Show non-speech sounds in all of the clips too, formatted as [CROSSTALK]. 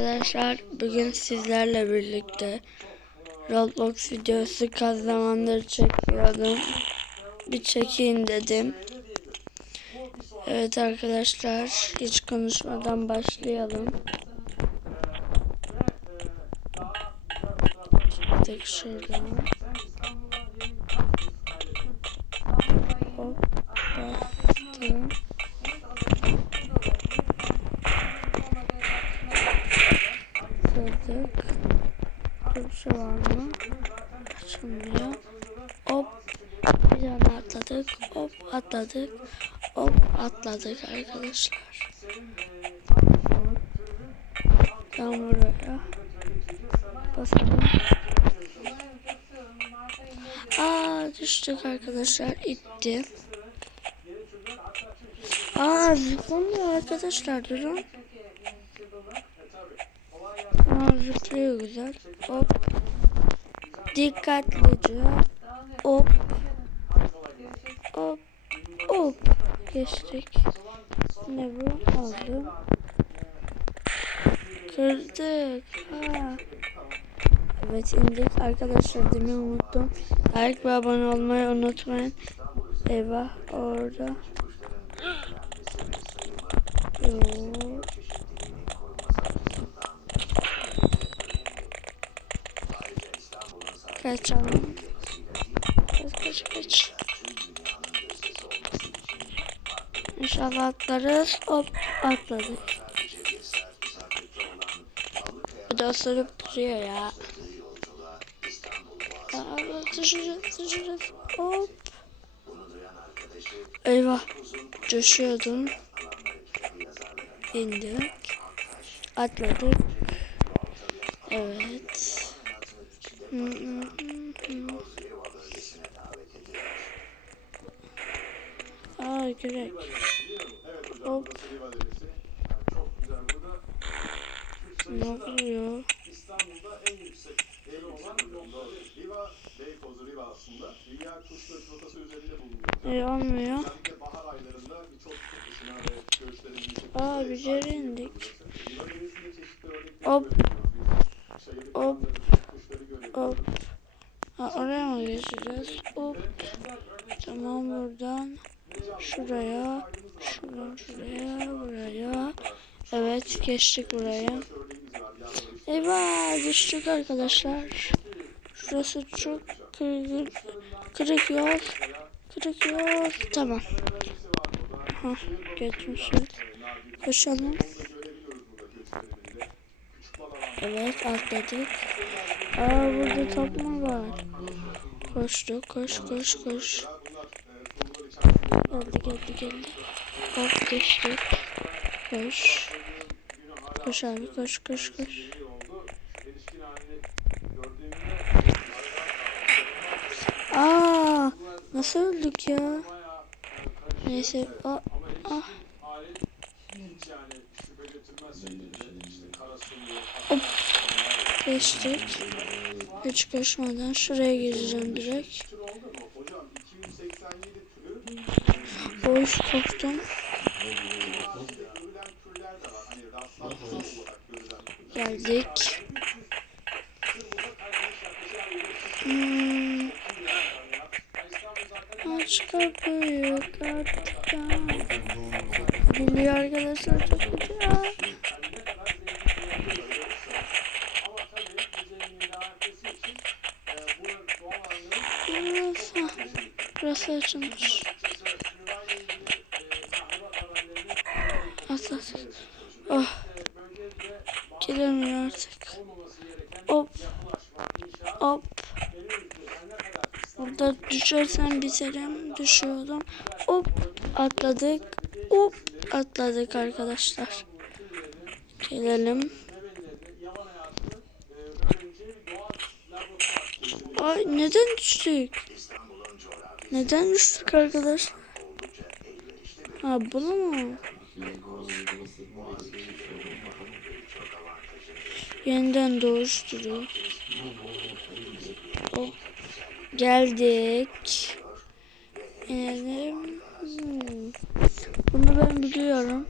Arkadaşlar bugün sizlerle birlikte Roblox videosu kaç zamandır çekiyordum. Bir çekeyim dedim. Evet arkadaşlar hiç konuşmadan başlayalım. Tek şuradan. Atladık. Hop atladık arkadaşlar. Ben buraya basalım. Aa düştük arkadaşlar. İtti. Aa zıplamıyor arkadaşlar durun. Aa zıplıyor güzel. Hop. Dikkatlice. Hop. Geçtik. Ne bu? Aldım. Kırdık. Ha. Evet indik. Arkadaşlar demin unuttum. Like ve abone olmayı unutmayın. Eyvah orada. Yok. Kaçalım. Kaç kaç kaç. İnşallah atlarız. Hop atladık. Bir de ısırıp duruyor ya. Aa, düşeceğiz düşeceğiz. Hop. Eyvah. Düşüyordum. İndik. Atladık. Evet. Hı hı hı. Aa gerek. Hop. Ne oluyor? İstanbul'da en yüksek eğri olan Riva, Beykoz Riva aslında. Dünya kuşları rotası üzerinde bulunuyor. E olmuyor. Özellikle bahar aylarında birçok kuşuna ve göçlerin yüksek Aa güzel indik. Riva Hop. Hop. Hop. Ha, oraya mı geçeceğiz? Hop. Tamam buradan. Şuraya. Şuraya. Buraya. Evet geçtik buraya. Eyvah düştük arkadaşlar. Şurası çok kırgın. Kırık yol. Kırık yol. Tamam. Ha, geçmişiz. Koşalım. Evet atladık. Aa burada top mu var? Koştuk koş koş koş. Geldi geldi geldi. Hop geçtik. Koş. Koş abi koş koş koş. Aa nasıl öldük ya? Neyse. Aa, ah. Hop. Geçtik. Hiç koşmadan şuraya gireceğim direkt. Hocam 287 türü Boş korktum. Geldik. Hmm. Aç kapıyı kaptan. Geliyor arkadaşlar çok. Burası, burası açılmış. Burada düşersem biterim. Düşüyorum. Hop. Atladık. Hop. Atladık arkadaşlar. Gelelim. Ay neden düştük? Neden düştük arkadaşlar? Ha bunu mu? Yeniden doğuşturuyor. Hop. Geldik. İnelim. Bunu ben biliyorum.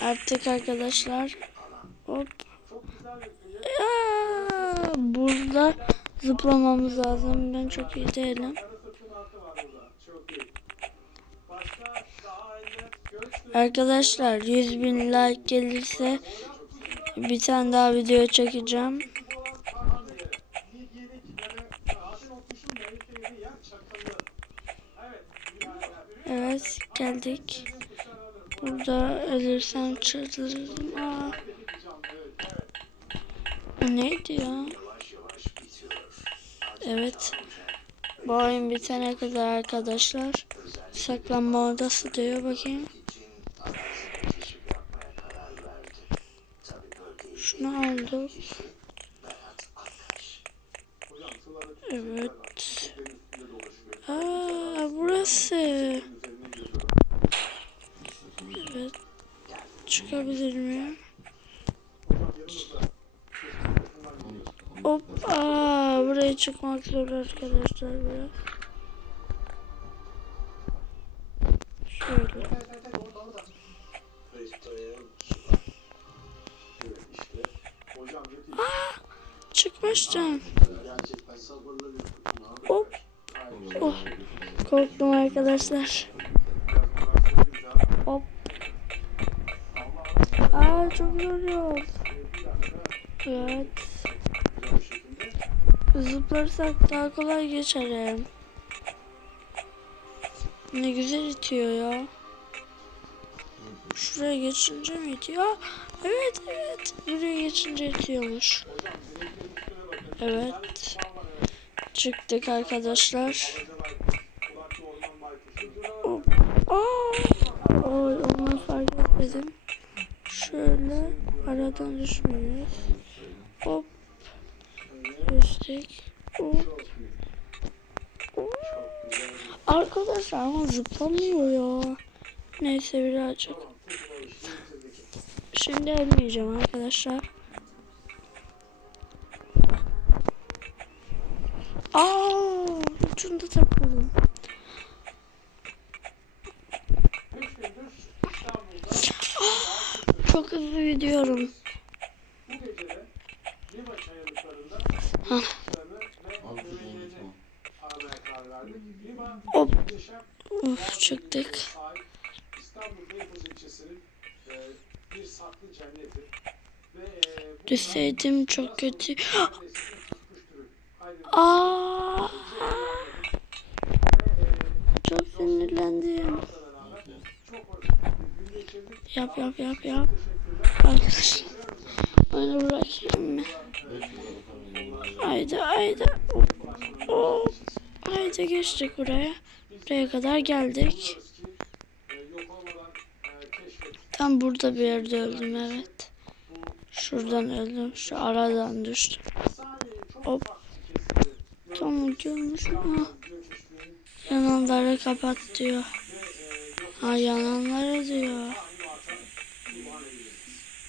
Artık arkadaşlar. Hop. Aa, burada zıplamamız lazım. Ben çok iyi değilim. Arkadaşlar 100 bin like gelirse bir tane daha video çekeceğim. Geldik. Burada ölürsem çıldırırım. Aa, neydi ya? Evet. Bu oyun bitene kadar arkadaşlar. Saklanma odası diyor bakayım. Şunu aldık. Evet. Aa burası. Çıkabilir miyim? Hocam yanımızda. Bunlar gidiyor. Hop. Aa buraya çıkmak zor arkadaşlar biraz. Şöyle. Yetiş. Çıkmıştım. Hop. Oh. Korktum arkadaşlar. Zor yol. Evet. Zıplarsak daha kolay geçerim. Ne güzel itiyor ya. Şuraya geçince mi itiyor? Evet evet. Buraya geçince itiyormuş. Evet. Çıktık arkadaşlar. Şöyle aradan düşmüyoruz. Hop. Hop. Hop. Arkadaşlar ama zıplamıyor ya. Neyse birazcık. Şimdi ölmeyeceğim arkadaşlar. Aa, ucunda takıldım. Saklı cenneti. Ve e, bu Düşseydim çok kötü. [GASPS] Aa, çok sinirlendim. Yap yap yap yap. Onu bırakayım mı? Haydi haydi. Hop. Haydi geçtik buraya. Buraya kadar geldik. Tam burada bir yerde öldüm evet. Şuradan öldüm. Şu aradan düştüm. Hop. Tam. Ha, göçüşlüğün yananları kapat diyor. Ha yananları diyor. iman edilir.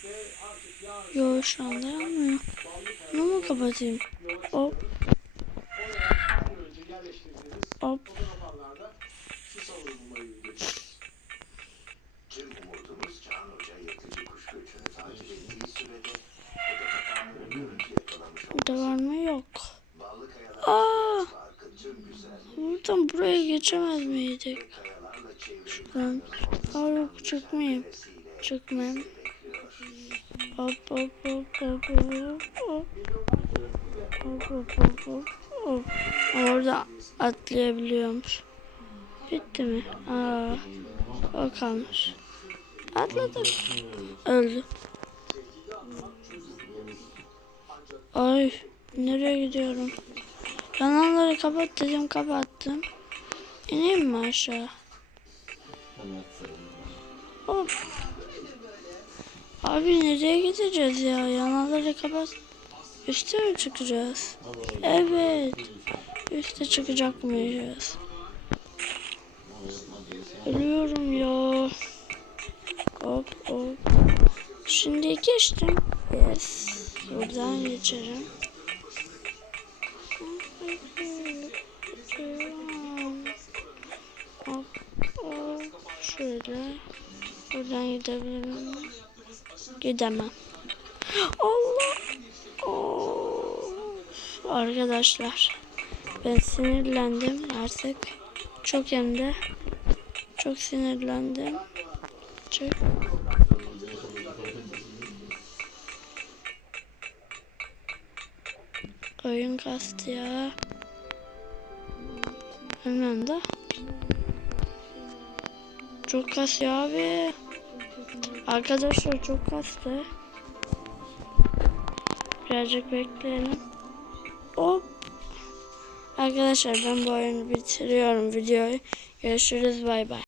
Ve artık yarın Yo şu anda yanmıyor. Bunu mu kapatayım? Hop hop. Burada var mı? Yok. Aa, buradan buraya geçemez miydik? Şuradan. Aa yok çıkmayayım. Çıkmayayım. Orada atlayabiliyormuş. Bitti mi? Aa, o kalmış. Atladım. Öldü. Ay nereye gidiyorum? Kanalları kapat dedim kapattım. İneyim mi aşağı? Hop. Abi nereye gideceğiz ya? Yanalları kapat. Üste mi çıkacağız? Evet. Üste çıkacak mıyız? Ölüyorum ya. Hop hop. Şimdi geçtim. Yes. Buradan geçerim. Hop hop. Şöyle. Buradan gidebilirim. Gidemem. Allah. Of. Arkadaşlar. Ben sinirlendim artık. Çok hem de. Çok sinirlendim. Çok. Oyun kastı ya. Hemen de. Çok kasıyor abi. Arkadaşlar çok kastı. Birazcık bekleyelim. Hop. Arkadaşlar ben bu oyunu bitiriyorum videoyu. Görüşürüz bay bay.